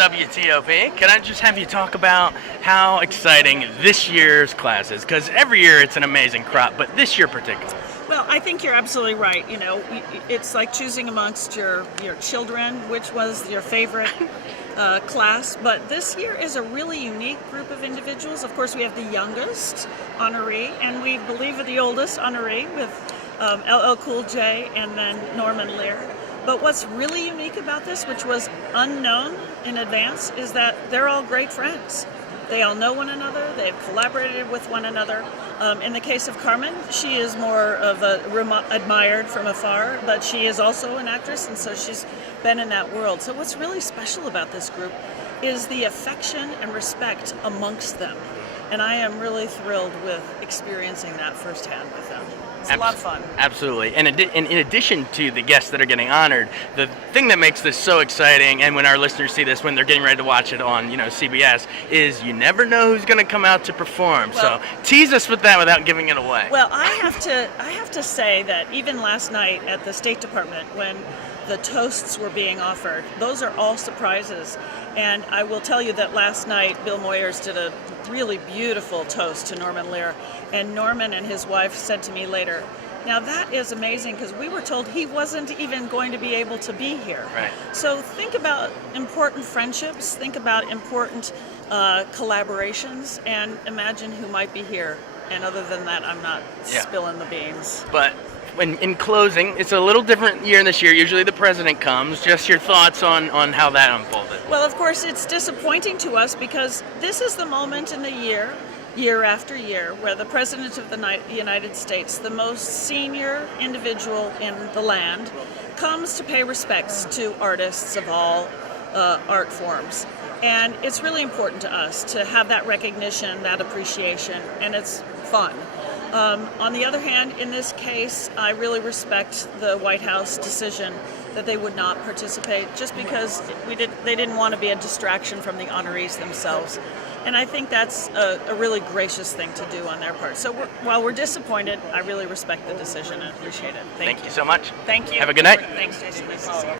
WTOP. Can I just have you talk about how exciting this year's class is? Because every year it's an amazing crop, but this year particularly. Well, I think you're absolutely right. You know, it's like choosing amongst your children, which was your favorite class. But this year is a really unique group of individuals. Of course, we have the youngest honoree, and we believe the oldest honoree with LL Cool J and then Norman Lear. But what's really unique about this, which was unknown in advance, is that they're all great friends. They all know one another. They've collaborated with one another. In the case of Carmen, she is more of admired from afar, but she is also an actress, and so she's been in that world. So what's really special about this group is the affection and respect amongst them. And I am really thrilled with experiencing that firsthand with them. It's a lot of fun. Absolutely. And in addition to the guests that are getting honored, the thing that makes this so exciting, and when our listeners see this, when they're getting ready to watch it on, CBS, is you never know who's going to come out to perform. So tease us with that without giving it away. Well, I have to say that even last night at the State Department, when the toasts were being offered, those are all surprises. And I will tell you that last night Bill Moyers did a really beautiful toast to Norman Lear, and Norman and his wife said to me later, now that is amazing because we were told he wasn't even going to be able to be here. Right. So think about important friendships, think about important collaborations, and imagine who might be here. And other than that, I'm not spilling the beans. But in closing, it's a little different year this year. Usually the president comes. Just your thoughts on how that unfolded. Well, of course, it's disappointing to us because this is the moment in the year after year, where the President of the United States, the most senior individual in the land, comes to pay respects to artists of all art forms. And it's really important to us to have that recognition, that appreciation, and it's fun. On the other hand, in this case, I really respect the White House decision that they would not participate just because they didn't want to be a distraction from the honorees themselves. And I think that's a really gracious thing to do on their part. So while we're disappointed, I really respect the decision and appreciate it. Thank you so much. Thank you. Have a good night. Thanks, Jason. Nice to see you.